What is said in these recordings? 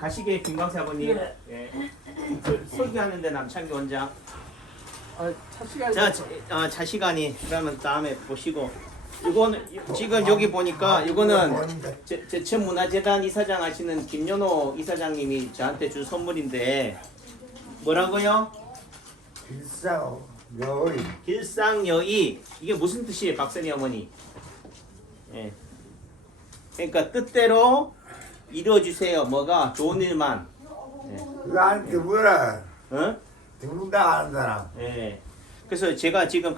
가시게 김광세 아버님. 네. 예. 설교하는데 남창기 원장. 차 시간이 차 시간이 그러면 다음에 보시고. 이거는 지금 여기 보니까 이거는 제천문화재단 이사장 하시는 김연호 이사장님이 저한테 준 선물인데 뭐라고요? 길상여의. 길상여의. 이게 무슨 뜻이에요, 박선희 어머니? 예. 그러니까 뜻대로 이루어주세요. 뭐가 좋은 일만. 예. 그거 안 누구라? 어? 누군가 아는 사람. 예. 그래서 제가 지금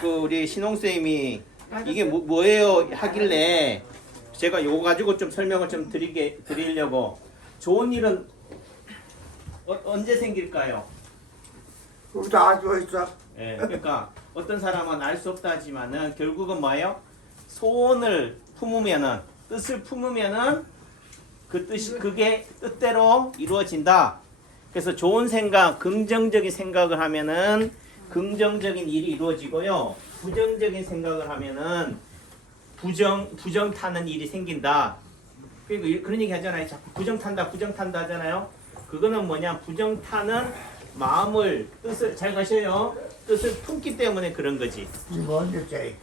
그 우리 신홍 쌤이 이게 뭐예요 하길래 제가 요거 가지고 좀 설명을 좀 드리려고. 좋은 일은 언제 생길까요? 그거 다 좋아했어. 예. 그러니까 어떤 사람은 알 수 없다 하지만은 결국은 뭐예요? 소원을 품으면은 뜻을 품으면은 그 뜻이 그게 뜻대로 이루어진다. 그래서 좋은 생각, 긍정적인 생각을 하면은 긍정적인 일이 이루어지고요. 부정적인 생각을 하면은 부정 타는 일이 생긴다. 그러니까 그런 얘기 하잖아요. 자꾸 부정 탄다 하잖아요. 그거는 뭐냐? 부정 타는 마음을 뜻을 잘 가셔요. 뜻을 품기 때문에 그런 거지. 이게 뭔 여자 이게?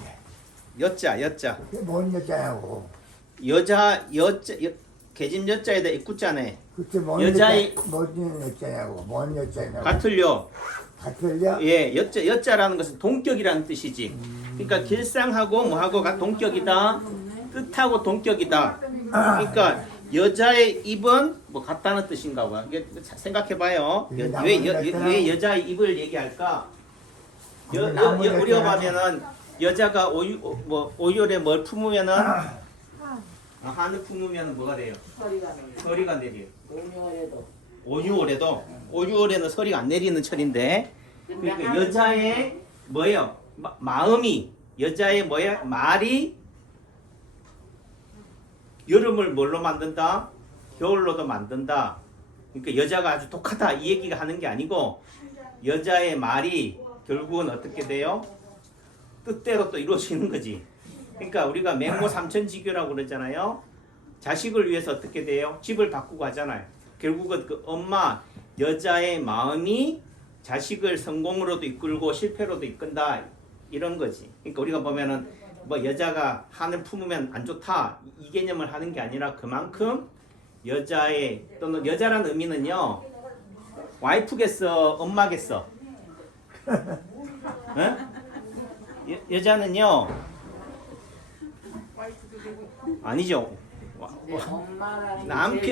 여자. 그게 뭔 여자냐고. 계집 여자에다 입구자네. 그때 뭔 여자의- 여자, 뭔 여자냐고. 뭔 여자냐고. 같을요. 같을려? 예, 여자라는 것은 동격이라는 뜻이지. 그러니까 길상하고 뭐하고 동격이다. 뜻하고 동격이다. 그러니까 여자의 입은 뭐 같다는 뜻인가 봐. 이게 생각해봐요. 왜 여자의 입을 얘기할까? 우리가 보면은 여자가 오열에 뭘 품으면은 한을 품으면 뭐가 돼요? 서리가 내려요. 오유월에는 서리가 안 내리는 철인데, 그러니까 여자의 뭐예요? 마음이 여자의 뭐야? 말이 여름을 뭘로 만든다? 겨울로도 만든다. 그러니까 여자가 아주 독하다 이 얘기가 하는 게 아니고 여자의 말이 결국은 어떻게 돼요? 뜻대로 또 이루어지는 거지. 그러니까 우리가 맹모 삼천지교라고 그러잖아요. 자식을 위해서 어떻게 돼요? 집을 바꾸고 하잖아요. 결국은 그 엄마 여자의 마음이 자식을 성공으로도 이끌고 실패로도 이끈다 이런 거지. 그러니까 우리가 보면은 뭐 여자가 한을 품으면 안 좋다 이 개념을 하는 게 아니라 그만큼 여자의 또는 여자라는 의미는요 와이프겠어 엄마겠어. 응? 여자는요 아니죠.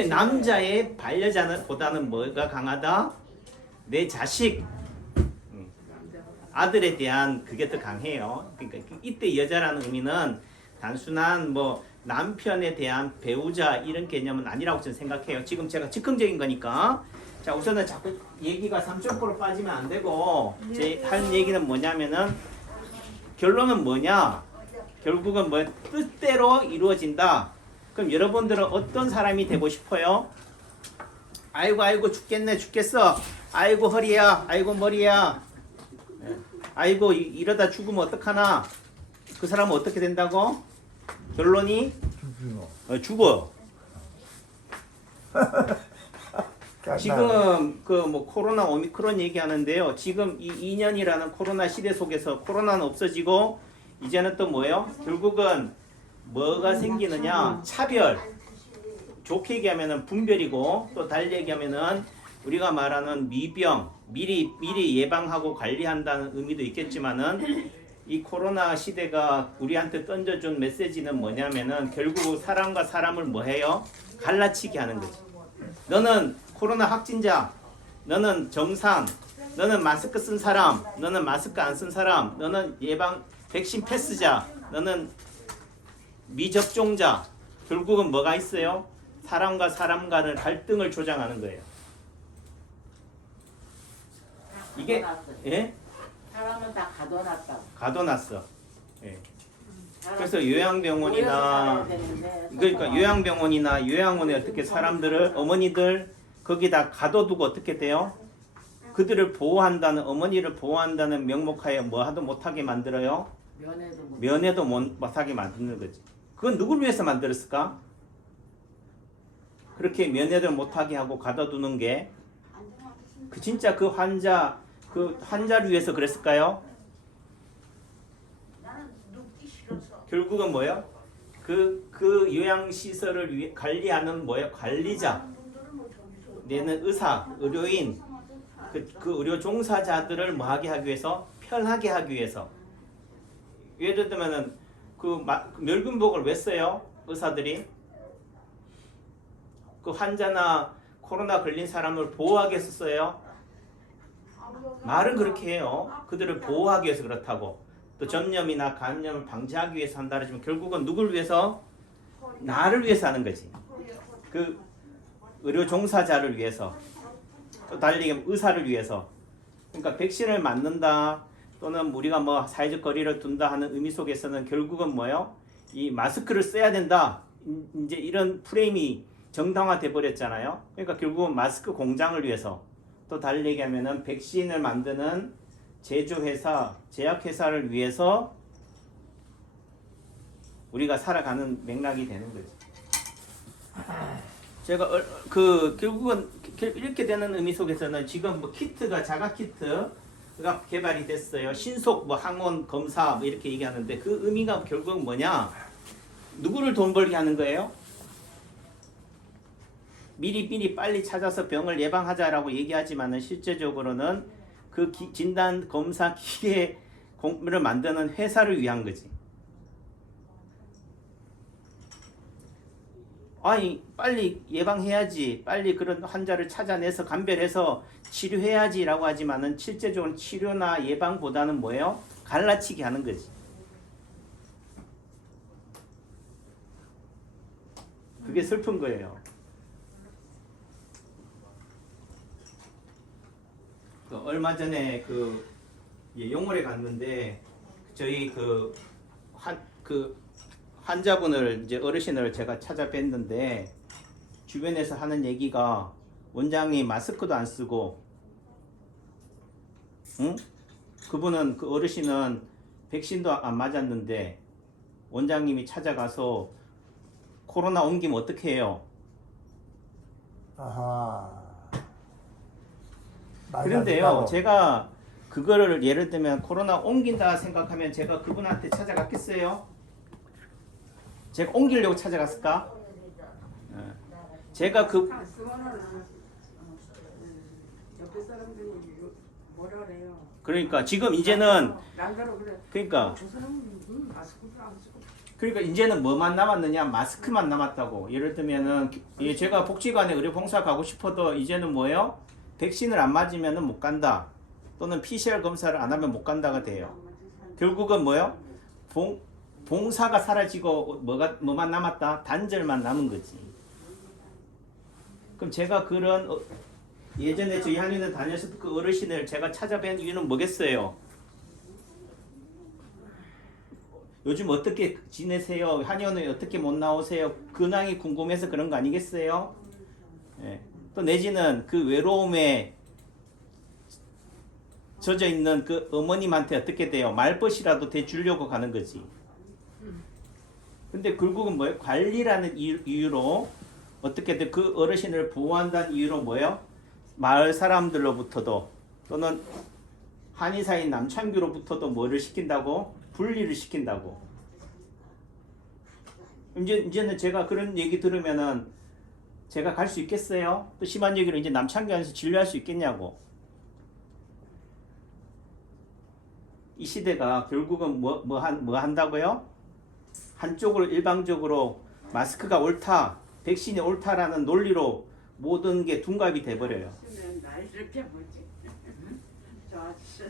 남자의 반려자는 보다는 뭐가 강하다? 내 자식 아들에 대한 그게 더 강해요. 그러니까 이때 여자라는 의미는 단순한 뭐 남편에 대한 배우자 이런 개념은 아니라고 저는 생각해요. 지금 제가 즉흥적인 거니까. 자, 우선은 자꾸 얘기가 3점포로 빠지면 안 되고 제 할 얘기는 뭐냐면은 결론은 뭐냐? 결국은 뭐 뜻대로 이루어진다. 그럼 여러분들은 어떤 사람이 되고 싶어요? 아이고 죽겠어. 아이고 허리야. 아이고 머리야. 아이고 이러다 죽으면 어떡하나? 그 사람은 어떻게 된다고? 결론이 죽어. 지금 그 뭐 코로나 오미크론 얘기하는데요. 지금 이 2년이라는 코로나 시대 속에서 코로나는 없어지고 이제는 또 뭐예요? 결국은 뭐가 생기느냐? 차별. 좋게 얘기하면은 분별이고 또 달리 얘기하면은 우리가 말하는 미병, 미리 예방하고 관리한다는 의미도 있겠지만은 이 코로나 시대가 우리한테 던져준 메시지는 뭐냐면은 결국 사람과 사람을 뭐해요? 갈라치게 하는 거지. 너는 코로나 확진자, 너는 정상, 너는 마스크 쓴 사람, 너는 마스크 안 쓴 사람, 너는 예방 백신 패스자, 너는 미접종자. 결국은 뭐가 있어요? 사람과 사람 간의 갈등을 조장하는 거예요. 이게 예? 사람은 다 가둬놨다고. 가둬놨어. 예. 그래서 요양병원이나 그러니까 요양병원이나 요양원에 어떻게 사람들을 어머니들 거기다 가둬두고 어떻게 돼요? 그들을 보호한다는 어머니를 보호한다는 명목하에 뭐 하도 못하게 만들어요? 면회도 못하게 만드는 거지. 그건 누굴 위해서 만들었을까? 그렇게 면회를 못하게 하고 가둬두는 게 진짜 그 환자를 위해서 그랬을까요? 결국은 뭐예요? 그 요양시설을 관리하는 뭐예요? 관리자, 내는 의사, 의료인, 그 의료 종사자들을 뭐하게 하기 위해서? 편하게 하기 위해서. 예를 들면은 그 멸균복을 왜 써요? 의사들이 그 환자나 코로나 걸린 사람을 보호하기 위해서 써요. 말은 그렇게 해요. 그들을 보호하기 위해서 그렇다고. 또 전염이나 감염을 방지하기 위해서 한다 하지만 결국은 누굴 위해서? 나를 위해서 하는 거지. 그 의료 종사자를 위해서. 또 달리 얘기하면 의사를 위해서. 그러니까 백신을 맞는다 또는 우리가 뭐 사회적 거리를 둔다 하는 의미 속에서는 결국은 뭐예요? 이 마스크를 써야 된다. 이제 이런 프레임이 정당화돼 버렸잖아요. 그러니까 결국은 마스크 공장을 위해서, 또 달리 얘기하면은 백신을 만드는 제조회사, 제약회사를 위해서 우리가 살아가는 맥락이 되는 거죠. 제가 결국은 이렇게 되는 의미 속에서는 지금 뭐 키트가 자가 키트가 개발이 됐어요. 신속 뭐 항원 검사 뭐 이렇게 얘기하는데 그 의미가 결국은 뭐냐? 누구를 돈 벌게 하는 거예요? 미리 빨리 찾아서 병을 예방하자라고 얘기하지만은 실제적으로는 그 진단 검사 기계를 만드는 회사를 위한 거지. 아니 빨리 예방해야지, 빨리 그런 환자를 찾아내서 감별해서 치료해야지라고 하지만은 실제적으로 치료나 예방보다는 뭐예요? 갈라치기 하는 거지. 그게 슬픈 거예요. 얼마 전에 용월에 갔는데 저희 환자분을 이제 어르신을 제가 찾아뵀는데 주변에서 하는 얘기가 원장님 마스크도 안 쓰고, 응? 그분은 그 어르신은 백신도 안 맞았는데 원장님이 찾아가서 코로나 옮기면 어떻게 해요? 아하. 그런데요, 맞았다고. 제가 그거를 예를 들면 코로나 옮긴다 생각하면 제가 그분한테 찾아갔겠어요? 제가 옮기려고 찾아갔을까? 제가 옆에 사람들이 뭐라 그래요? 그러니까 지금 이제는 난가로 그래. 그러니까 저 사람은 마스크도 안 쓰고. 그러니까 이제는 뭐만 남았느냐? 마스크만 남았다고. 예를 들면은 제가 복지관에 의료 봉사 가고 싶어도 이제는 뭐예요? 백신을 안 맞으면은 못 간다. 또는 PCR 검사를 안 하면 못 간다가 돼요. 결국은 뭐예요? 봉사가 사라지고 뭐만 남았다? 단절만 남은 거지. 그럼 제가 예전에 저희 한의원 다녔을 때 그 어르신을 제가 찾아뵌 이유는 뭐겠어요? 요즘 어떻게 지내세요? 한의원에 어떻게 못 나오세요? 근황이 궁금해서 그런 거 아니겠어요? 예. 또 내지는 그 외로움에 젖어 있는 그 어머님한테 어떻게 돼요? 말벗이라도 대주려고 가는 거지. 근데 결국은 뭐예요? 관리라는 이유로 어떻게든 그 어르신을 보호한다는 이유로 뭐예요? 마을 사람들로부터도 또는 한의사인 남창규로부터도 뭐를 시킨다고? 분리를 시킨다고. 이제는 제가 그런 얘기 들으면은 제가 갈 수 있겠어요? 또 심한 얘기로 이제 남창규에서 진료할 수 있겠냐고. 이 시대가 결국은 뭐 한다고요? 한쪽으로 일방적으로 마스크가 옳다, 백신이 옳다라는 논리로 모든 게 둔갑이 돼버려요. 이렇게 보지.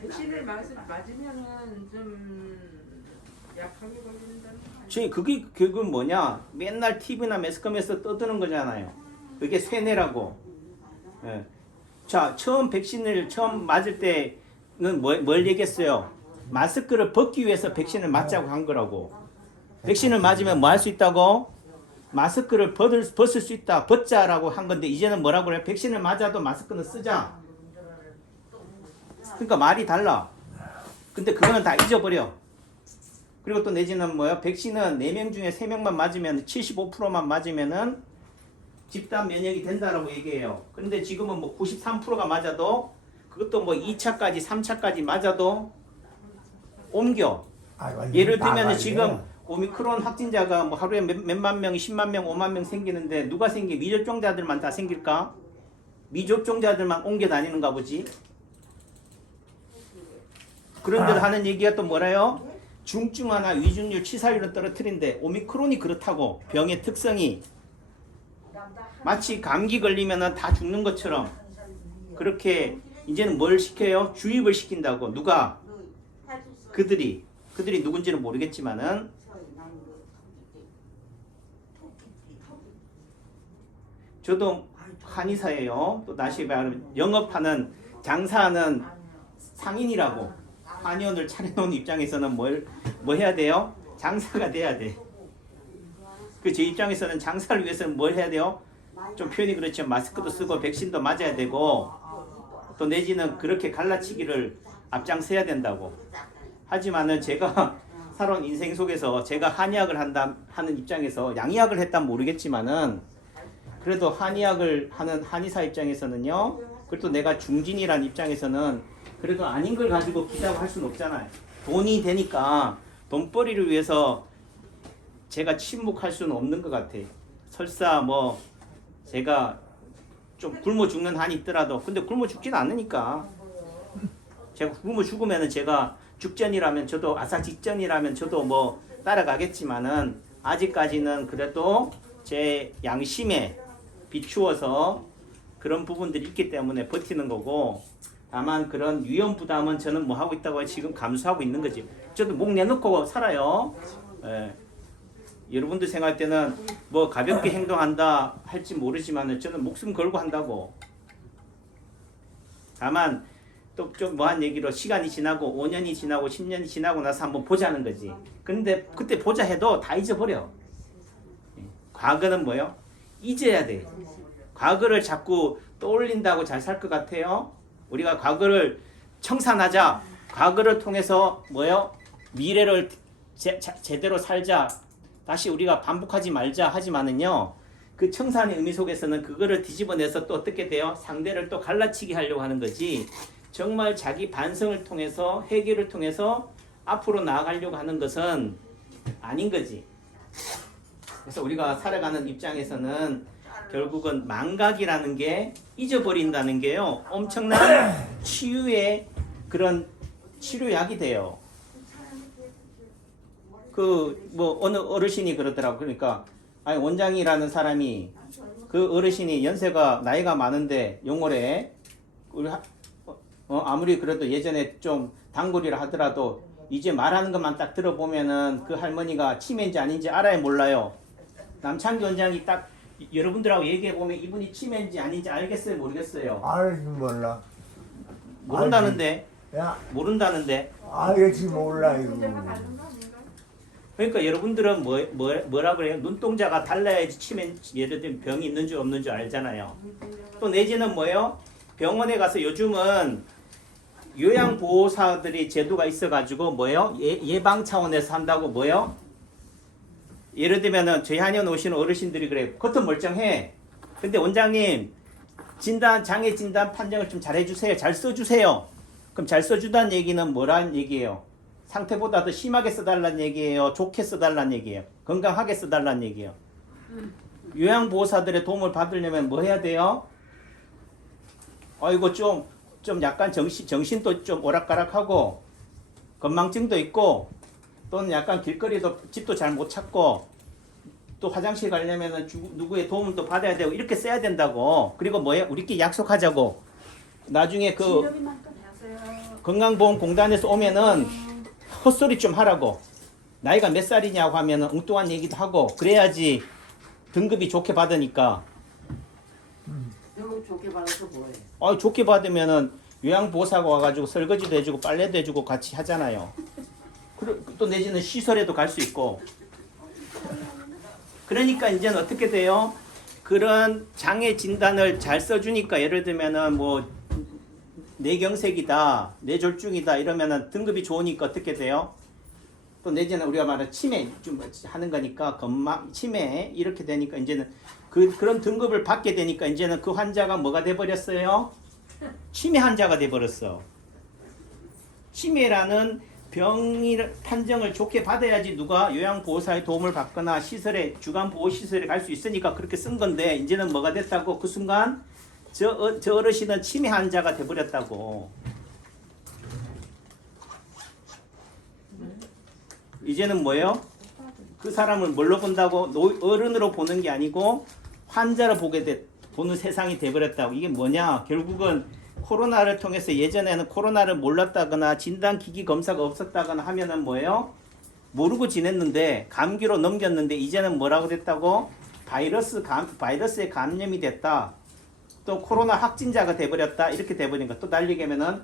백신을 맞으면은 좀 약하게 걸린다는 거 아니에요? 그게 결국은 뭐냐? 맨날 TV나 매스컴에서 떠드는 거잖아요. 그게 쇠뇌라고. 예. 자, 백신을 처음 맞을 때는 뭘 얘기했어요? 마스크를 벗기 위해서 백신을 맞자고 한 거라고. 백신을 맞으면 뭐 할 수 있다고? 마스크를 벗을 수 있다. 벗자라고 한 건데 이제는 뭐라고 그래요? 백신을 맞아도 마스크는 쓰자. 그러니까 말이 달라. 근데 그거는 다 잊어버려. 그리고 또 내지는 뭐야? 백신은 4명 중에 3명만 맞으면 75%만 맞으면은 집단 면역이 된다라고 얘기해요. 그런데 지금은 뭐 93%가 맞아도 그것도 뭐 2차까지 3차까지 맞아도 옮겨. 예를 들면 지금 오미크론 확진자가 뭐 하루에 몇만 명, 10만 명, 5만 명 생기는데 누가 생기? 미접종자들만 다 생길까? 미접종자들만 옮겨 다니는가 보지. 그런데 하는 얘기가 또 뭐라요? 중증화나 위중률 치사율은 떨어뜨린데 오미크론이 그렇다고 병의 특성이 마치 감기 걸리면 다 죽는 것처럼 그렇게 이제는 뭘 시켜요? 주입을 시킨다고. 누가? 그들이 누군지는 모르겠지만은 저도 한의사예요. 또 다시 말하면 영업하는 장사하는 상인이라고 한의원을 차려놓은 입장에서는 뭐 해야 돼요? 장사가 돼야 돼. 그 제 입장에서는 장사를 위해서는 뭘 해야 돼요? 좀 표현이 그렇지만 마스크도 쓰고 백신도 맞아야 되고 또 내지는 그렇게 갈라치기를 앞장서야 된다고. 하지만은 제가 살아온 인생 속에서 제가 한의학을 하는 입장에서 양의학을 했다면 모르겠지만은 그래도 한의학을 하는 한의사 입장에서는요. 그래도 내가 중진이란 입장에서는 그래도 아닌 걸 가지고 기다고 할 수는 없잖아요. 돈이 되니까 돈벌이를 위해서 제가 침묵할 수는 없는 것 같아. 설사 뭐 제가 좀 굶어 죽는 한이 있더라도 근데 굶어 죽지는 않으니까 제가 굶어 죽으면은 제가 죽전이라면 저도 아사 직전이라면 저도 뭐 따라가겠지만은 아직까지는 그래도 제 양심에 비추어서 그런 부분들이 있기 때문에 버티는 거고 다만 그런 위험 부담은 저는 뭐 하고 있다고 지금 감수하고 있는 거지. 저도 목 내놓고 살아요. 예. 여러분들 생각할 때는 뭐 가볍게 행동한다 할지 모르지만 저는 목숨 걸고 한다고. 다만 또 좀 뭐한 얘기로 시간이 지나고 5년이 지나고 10년이 지나고 나서 한번 보자는 거지. 근데 그때 보자 해도 다 잊어버려. 과거는 뭐요? 잊어야 돼. 과거를 자꾸 떠올린다고 잘 살 것 같아요. 우리가 과거를 청산하자. 과거를 통해서 뭐요? 미래를 제대로 살자. 다시 우리가 반복하지 말자 하지만은요. 그 청산의 의미 속에서는 그거를 뒤집어내서 또 어떻게 돼요? 상대를 또 갈라치기 하려고 하는 거지. 정말 자기 반성을 통해서 해결을 통해서 앞으로 나아가려고 하는 것은 아닌 거지. 그래서 우리가 살아가는 입장에서는 결국은 망각이라는 게 잊어버린다는 게요. 엄청난 치유의 그런 치료약이 돼요. 그 뭐 어느 어르신이 그러더라고. 그러니까 아니 원장이라는 사람이 그 어르신이 연세가 나이가 많은데 용월에 우리 아무리 그래도 예전에 좀 단골이라 하더라도 이제 말하는 것만 딱 들어보면은 그 할머니가 치매인지 아닌지 알아야 몰라요. 남창기 원장이 딱 여러분들하고 얘기해 보면 이분이 치매인지 아닌지 알겠어요, 모르겠어요? 알지 몰라. 모른다는데. 야, 모른다는데. 알겠지 몰라 이거. 그러니까 여러분들은 뭐라 그래요? 눈동자가 달라야지 치매 예를 들면 병이 있는 줄 없는 줄 알잖아요. 또 내지는 뭐예요? 병원에 가서 요즘은 요양보호사들이 제도가 있어가지고 뭐예요? 예방 차원에서 한다고 뭐예요? 예를 들면은 저희 한의원 오시는 어르신들이 그래. 겉은 멀쩡해. 근데 원장님 장애 진단 판정을 좀 잘 해주세요. 잘 써주세요. 그럼 잘 써주다는 얘기는 뭐란 얘기예요? 상태보다 더 심하게 써달라는 얘기예요? 좋게 써달라는 얘기예요? 건강하게 써달라는 얘기예요? 요양보호사들의 도움을 받으려면 뭐 해야 돼요? 이거 좀 약간 정신도 좀 오락가락하고 건망증도 있고 또는 약간 길거리도 집도 잘 못 찾고 또 화장실 가려면 누구의 도움을 또 받아야 되고 이렇게 써야 된다고. 그리고 뭐예요? 우리끼리 약속하자고. 나중에 그 건강보험공단에서 오면은 헛소리 좀 하라고. 나이가 몇 살이냐고 하면은 엉뚱한 얘기도 하고 그래야지 등급이 좋게 받으니까. 너무 좋게 받아서 뭐해? 좋게 받으면은 요양보호사가 와가지고 설거지도 해주고 빨래도 해주고 같이 하잖아요. 또 내지는 시설에도 갈 수 있고. 그러니까 이제는 어떻게 돼요? 그런 장애 진단을 잘 써주니까 예를 들면은 뭐 뇌경색이다, 뇌졸중이다 이러면은 등급이 좋으니까 어떻게 돼요? 또 내지는 우리가 말하는 치매 좀 하는 거니까 치매 이렇게 되니까 이제는 그런 등급을 받게 되니까 이제는 그 환자가 뭐가 돼버렸어요? 치매 환자가 돼버렸어. 치매라는 병이 판정을 좋게 받아야지 누가 요양보호사의 도움을 받거나 시설에 주간보호시설에 갈 수 있으니까 그렇게 쓴 건데 이제는 뭐가 됐다고? 그 순간 저 어르신은 치매 환자가 돼버렸다고. 이제는 뭐예요? 그 사람을 뭘로 본다고? 어른으로 보는 게 아니고 환자로 보는 세상이 돼버렸다고. 이게 뭐냐? 결국은 코로나를 통해서 예전에는 코로나를 몰랐다거나 진단기기 검사가 없었다거나 하면은 뭐예요? 모르고 지냈는데 감기로 넘겼는데 이제는 뭐라고 됐다고? 바이러스에 감염이 됐다. 또 코로나 확진자가 돼버렸다. 이렇게 돼버린 거. 또 달리게 하면은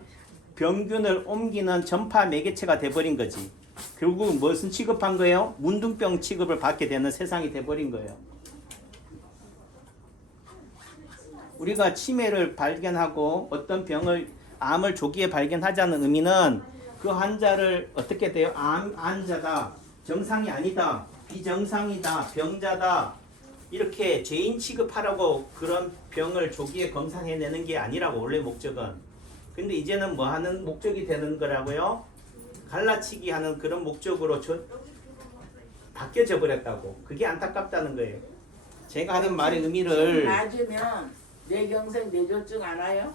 병균을 옮기는 전파 매개체가 돼버린 거지. 결국은 무슨 취급한 거예요? 문둥병 취급을 받게 되는 세상이 돼버린 거예요. 우리가 치매를 발견하고 어떤 암을 조기에 발견하자는 의미는 그 환자를 어떻게 돼요? 암자다, 정상이 아니다, 비정상이다, 병자다 이렇게 죄인 취급하라고 그런 병을 조기에 검사해내는 게 아니라고 원래 목적은. 근데 이제는 뭐 하는 목적이 되는 거라고요? 갈라치기 하는 그런 목적으로 바뀌어져 버렸다고. 그게 안타깝다는 거예요. 제가 하는 말의 의미를 맞으면 뇌경색 뇌졸중 안 와요?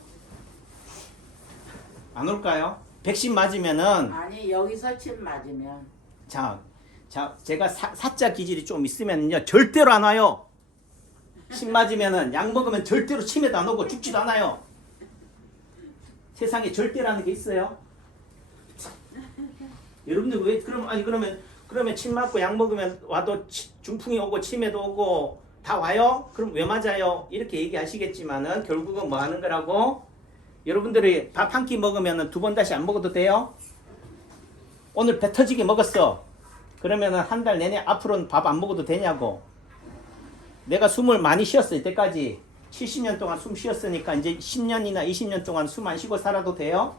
안 올까요? 백신 맞으면은 아니 여기서 침 맞으면 자 제가 사자 기질이 좀 있으면요 절대로 안 와요. 침 맞으면은 약 먹으면 절대로 치매도 안 오고 죽지도 않아요. 세상에 절대라는 게 있어요? 여러분들 왜 그러면 침 맞고 약 먹으면 와도 중풍이 오고 치매도 오고 다 와요? 그럼 왜 맞아요? 이렇게 얘기하시겠지만은 결국은 뭐 하는 거라고? 여러분들이 밥 한 끼 먹으면은 두 번 다시 안 먹어도 돼요? 오늘 배 터지게 먹었어. 그러면은 한 달 내내 앞으로는 밥 안 먹어도 되냐고. 내가 숨을 많이 쉬었어. 이때까지 70년 동안 숨 쉬었으니까 이제 10년이나 20년 동안 숨 안 쉬고 살아도 돼요?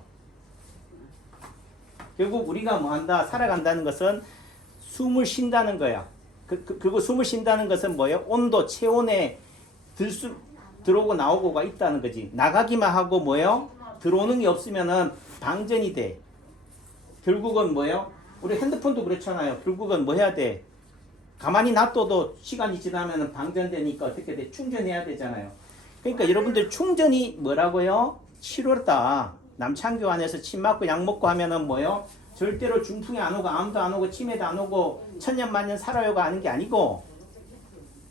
결국 우리가 뭐 한다? 살아간다는 것은 숨을 쉰다는 거야. 그리고 숨을 쉰다는 것은 뭐예요? 온도, 체온에 들어오고 나오고가 있다는 거지. 나가기만 하고 뭐예요? 들어오는 게 없으면은 방전이 돼. 결국은 뭐예요? 우리 핸드폰도 그렇잖아요. 결국은 뭐 해야 돼? 가만히 놔둬도 시간이 지나면은 방전되니까 어떻게 돼? 충전해야 되잖아요. 그러니까 여러분들 충전이 뭐라고요? 치료다. 남창교 안에서 침 맞고 약 먹고 하면은 뭐예요? 절대로 중풍이 안 오고 암도 안 오고 치매도 안 오고 천년만년 살아요가 하는 게 아니고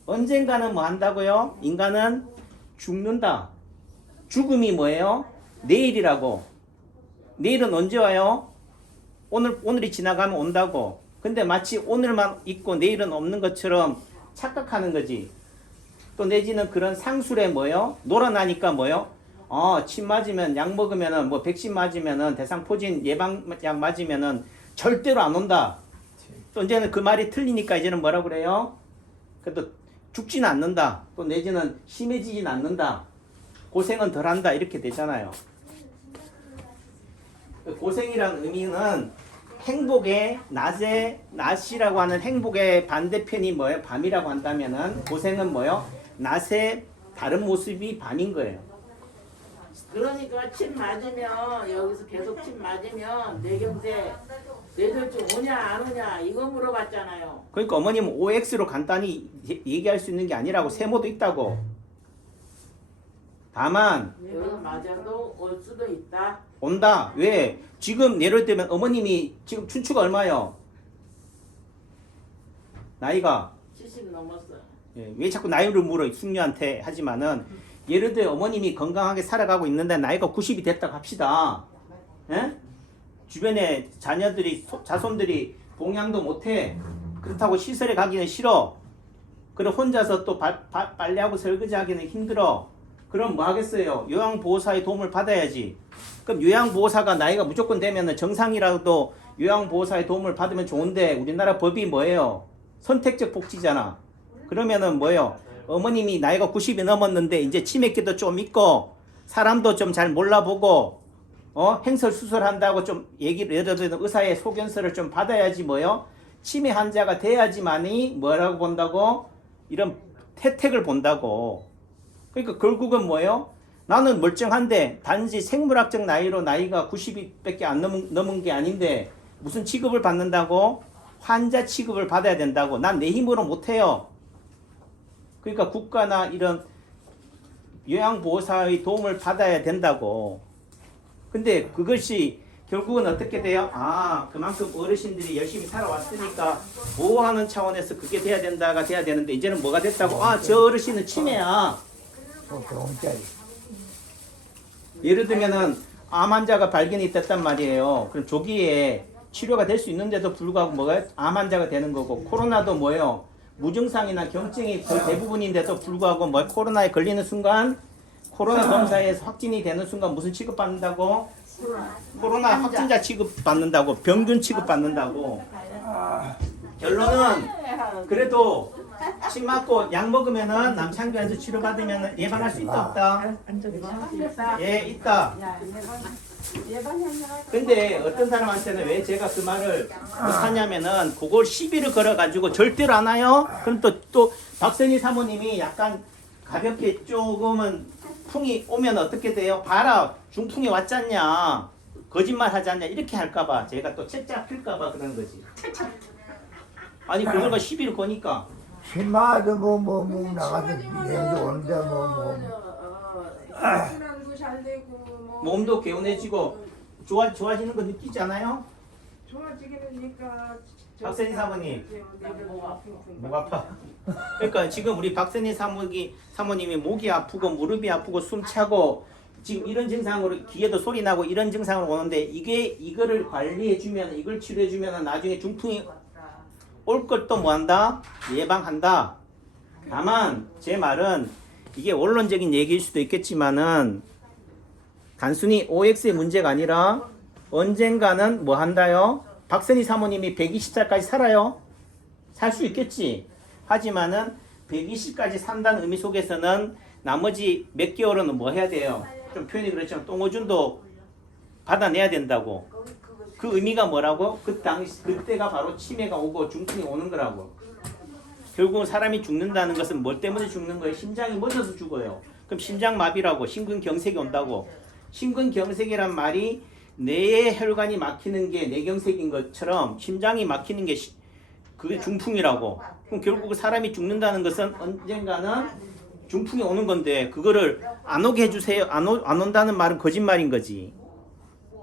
언젠가는 뭐 한다고요? 인간은 죽는다. 죽음이 뭐예요? 내일이라고. 내일은 언제 와요? 오늘이 지나가면 온다고. 근데 마치 오늘만 있고 내일은 없는 것처럼 착각하는 거지. 또 내지는 그런 상술에 뭐예요? 놀아나니까 뭐예요? 침 맞으면 약 먹으면은 뭐 백신 맞으면은 대상포진 예방약 맞으면은 절대로 안 온다. 또 이제는 그 말이 틀리니까 이제는 뭐라 그래요? 그래도 죽지는 않는다. 또 내지는 심해지진 않는다. 고생은 덜한다. 이렇게 되잖아요. 고생이라는 의미는 행복의 낮이라고 하는 행복의 반대편이 뭐예요? 밤이라고 한다면은 고생은 뭐예요? 낮의 다른 모습이 밤인 거예요. 그러니까 침 맞으면 여기서 계속 침 맞으면 뇌경색 뇌졸중 오냐 안 오냐 이거 물어봤잖아요. 그러니까 어머님은 OX로 간단히 얘기할 수 있는 게 아니라고 세모도 있다고. 다만 여기서 맞아도 올 수도 있다. 온다. 왜? 지금 예를 들면 어머님이 지금 춘추가 얼마요? 나이가 70 넘었어요. 왜 자꾸 나이를 물어 숙녀한테 하지만은 예를 들어 어머님이 건강하게 살아가고 있는데 나이가 90이 됐다고 합시다. 에? 주변에 자손들이 봉양도 못해. 그렇다고 시설에 가기는 싫어. 그리고 혼자서 또 빨래하고 설거지하기는 힘들어. 그럼 뭐 하겠어요? 요양보호사의 도움을 받아야지. 그럼 요양보호사가 나이가 무조건 되면은 정상이라도 요양보호사의 도움을 받으면 좋은데 우리나라 법이 뭐예요? 선택적 복지잖아. 그러면은 뭐예요? 어머님이 나이가 90이 넘었는데 이제 치매기도 좀 있고 사람도 좀 잘 몰라보고 행설 수술한다고 좀 얘기를 예를 들어 의사의 소견서를 좀 받아야지 뭐요? 치매 환자가 돼야지만이 뭐라고 본다고? 이런 혜택을 본다고. 그러니까 결국은 뭐예요? 나는 멀쩡한데 단지 생물학적 나이로 나이가 90밖에 안 넘은 게 아닌데 무슨 취급을 받는다고? 환자 취급을 받아야 된다고. 난 내 힘으로 못해요. 그러니까 국가나 이런 요양보호사의 도움을 받아야 된다고. 근데 그것이 결국은 어떻게 돼요? 아, 그만큼 어르신들이 열심히 살아왔으니까 보호하는 차원에서 그게 돼야 된다가 돼야 되는데 이제는 뭐가 됐다고? 아, 저 어르신은 치매야. 보통짜리. 예를 들면은 암 환자가 발견이 됐단 말이에요. 그럼 조기에 치료가 될 수 있는데도 불구하고 뭐가 암 환자가 되는 거고, 코로나도 뭐예요? 무증상이나 경증이 거의 대부분인데도 불구하고 뭐 코로나에 걸리는 순간 코로나 검사에서 확진이 되는 순간 무슨 취급받는다고? 코로나 확진자 취급받는다고, 병균 취급받는다고. 결론은 그래도 침 맞고 약 먹으면은 남창규한테 치료받으면 예방할 수 있다 없다? 예, 있다. 근데 어떤 사람한테는 왜 제가 그 말을 못하냐면은 그걸 시비를 걸어가지고 절대로 안 와요? 그럼 또 박선희 사모님이 약간 가볍게 조금은 풍이 오면 어떻게 돼요? 봐라, 중풍이 왔잖냐, 거짓말 하잖냐, 이렇게 할까봐 제가 또 채짝 필까봐 그러는 거지. 아니 그걸가 시비를 거니까. 심하도 뭐 나가서 내지 오는데 순환도 잘 되고 뭐 몸도 개운해지고 좋아지는 거 느끼지 않아요? 좋아지기니까 박선희 사모님 목 아파. 그러니까 지금 우리 박선희 사모님이 목이 아프고 무릎이 아프고 숨 차고 지금 이런 증상으로 귀에도 소리 나고 이런 증상으로 오는데 이거를 관리해 주면, 이걸 치료해 주면 나중에 중풍이 올 걸 또 뭐한다? 예방한다. 다만 제 말은 이게 원론적인 얘기일 수도 있겠지만은 단순히 OX의 문제가 아니라 언젠가는 뭐 한다요? 박선희 사모님이 120살까지 살아요? 살 수 있겠지. 하지만은 120까지 산다는 의미 속에서는 나머지 몇 개월은 뭐 해야 돼요? 좀 표현이 그렇지만 똥오줌도 받아내야 된다고. 그 의미가 뭐라고? 그때가 바로 치매가 오고 중풍이 오는 거라고. 결국은 사람이 죽는다는 것은 뭘 때문에 죽는 거예요? 심장이 멎어서 죽어요. 그럼 심장마비라고, 심근경색이 온다고. 심근경색이란 말이 뇌의 혈관이 막히는 게 뇌경색인 것처럼 심장이 막히는 게 그게 중풍이라고. 그럼 결국 사람이 죽는다는 것은 언젠가는 중풍이 오는 건데 그거를 안 오게 해주세요. 안 온다는 말은 거짓말인 거지.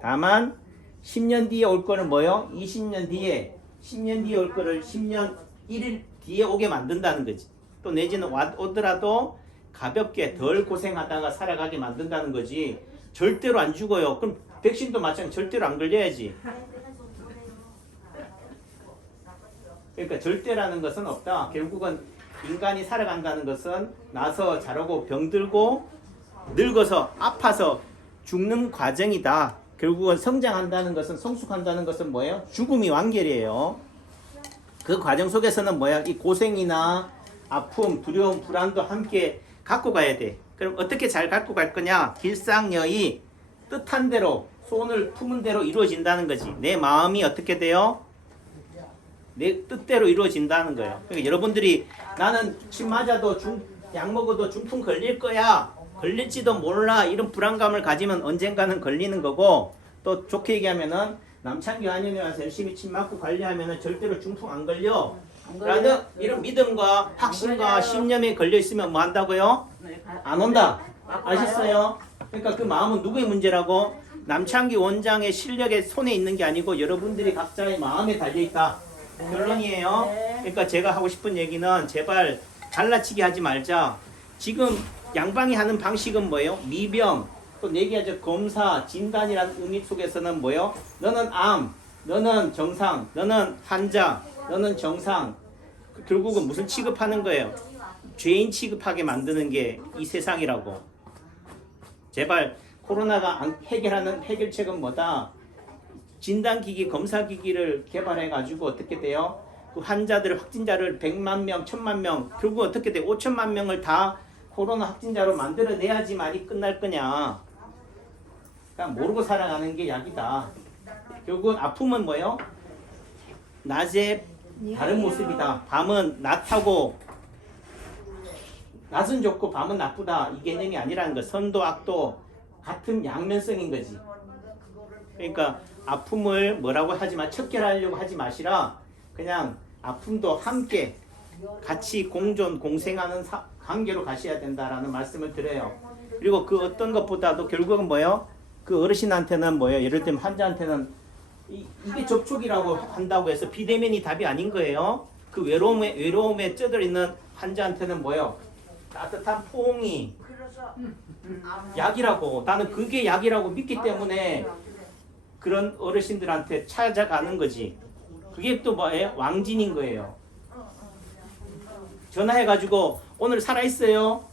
다만 10년 뒤에 올 거는 뭐요? 20년 뒤에 10년 뒤에 올 거를 10년 1일 뒤에 오게 만든다는 거지. 또 내지는 오더라도 가볍게 덜 고생하다가 살아가게 만든다는 거지. 절대로 안 죽어요. 그럼 백신도 마찬가지, 절대로 안 걸려야지. 그러니까 절대라는 것은 없다. 결국은 인간이 살아간다는 것은 나서 자라고 병들고 늙어서 아파서 죽는 과정이다. 결국은 성장한다는 것은, 성숙한다는 것은 뭐예요? 죽음이 완결이에요. 그 과정 속에서는 뭐야? 이 고생이나 아픔, 두려움, 불안도 함께 갖고 가야 돼. 그럼 어떻게 잘 갖고 갈 거냐? 길상여의 뜻한 대로, 소원을 품은 대로 이루어진다는 거지. 내 마음이 어떻게 돼요? 내 뜻대로 이루어진다는 거예요. 그러니까 여러분들이 나는 침 맞아도 약 먹어도 중풍 걸릴 거야, 걸릴지도 몰라, 이런 불안감을 가지면 언젠가는 걸리는 거고, 또 좋게 얘기하면은 남창규 한의원에 와서 열심히 침 맞고 관리하면은 절대로 중풍 안 걸려 라는 이런 믿음과 확신과 신념에 걸려 있으면 뭐 한다고요? 안 온다. 아셨어요? 그러니까 그 마음은 누구의 문제라고? 남창규 원장의 실력에 손에 있는 게 아니고 여러분들이 각자의 마음에 달려 있다. 결론이에요. 그러니까 제가 하고 싶은 얘기는 제발 갈라치기 하지 말자. 지금 양방이 하는 방식은 뭐예요? 미병, 또 얘기하죠. 검사, 진단이라는 의미 속에서는 뭐예요? 너는 암, 너는 정상, 너는 환자, 너는 정상. 결국은 무슨 취급하는 거예요? 죄인 취급하게 만드는 게 이 세상이라고. 제발 코로나가 해결하는 해결책은 뭐다? 진단기기, 검사기기를 개발해가지고 어떻게 돼요? 그 환자들, 확진자를 100만 명, 1000만 명, 결국 어떻게 돼? 5천만 명을 다 코로나 확진자로 만들어내야지 말이 끝날 거냐. 그러니까 모르고 살아가는 게 약이다. 결국은 아픔은 뭐예요? 낮에 다른 모습이다. 밤은 낮하고 낮은 좋고 밤은 나쁘다 이 개념이 아니라는 거. 선도 악도 같은 양면성인 거지. 그러니까 아픔을 뭐라고 하지만 척결하려고 하지 마시라. 그냥 아픔도 함께 같이 공존 공생하는 관계로 가셔야 된다라는 말씀을 드려요. 그리고 그 어떤 것보다도 결국은 뭐예요? 그 어르신한테는 뭐예요? 예를 들면 환자한테는 이게 접촉이라고 한다고 해서 비대면이 답이 아닌 거예요. 그 외로움에 쩌들 있는 환자한테는 뭐예요? 따뜻한 포옹이 약이라고. 나는 그게 약이라고 믿기 때문에 그런 어르신들한테 찾아가는 거지. 그게 또 뭐예요? 왕진인 거예요. 전화해가지고 오늘 살아있어요?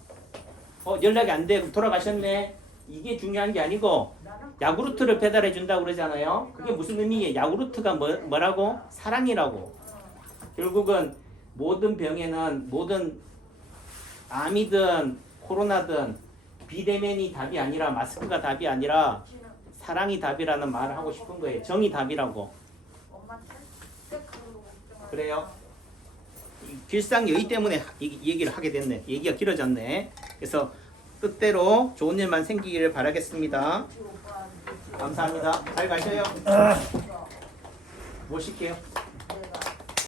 연락이 안 돼. 돌아가셨네. 이게 중요한 게 아니고 야구르트를 배달해 준다고 그러잖아요. 그게 무슨 의미예요? 야구르트가 뭐라고? 사랑이라고. 결국은 모든 병에는 모든 암이든 코로나든 비대면이 답이 아니라 마스크가 답이 아니라 사랑이 답이라는 말을 하고 싶은 거예요. 정이 답이라고. 그래요? 길상여의 때문에 이 얘기를 하게 됐네. 얘기가 길어졌네. 그래서 뜻대로 좋은 일만 생기기를 바라겠습니다. 감사합니다. 잘 가셔요. 뭐 시켜요?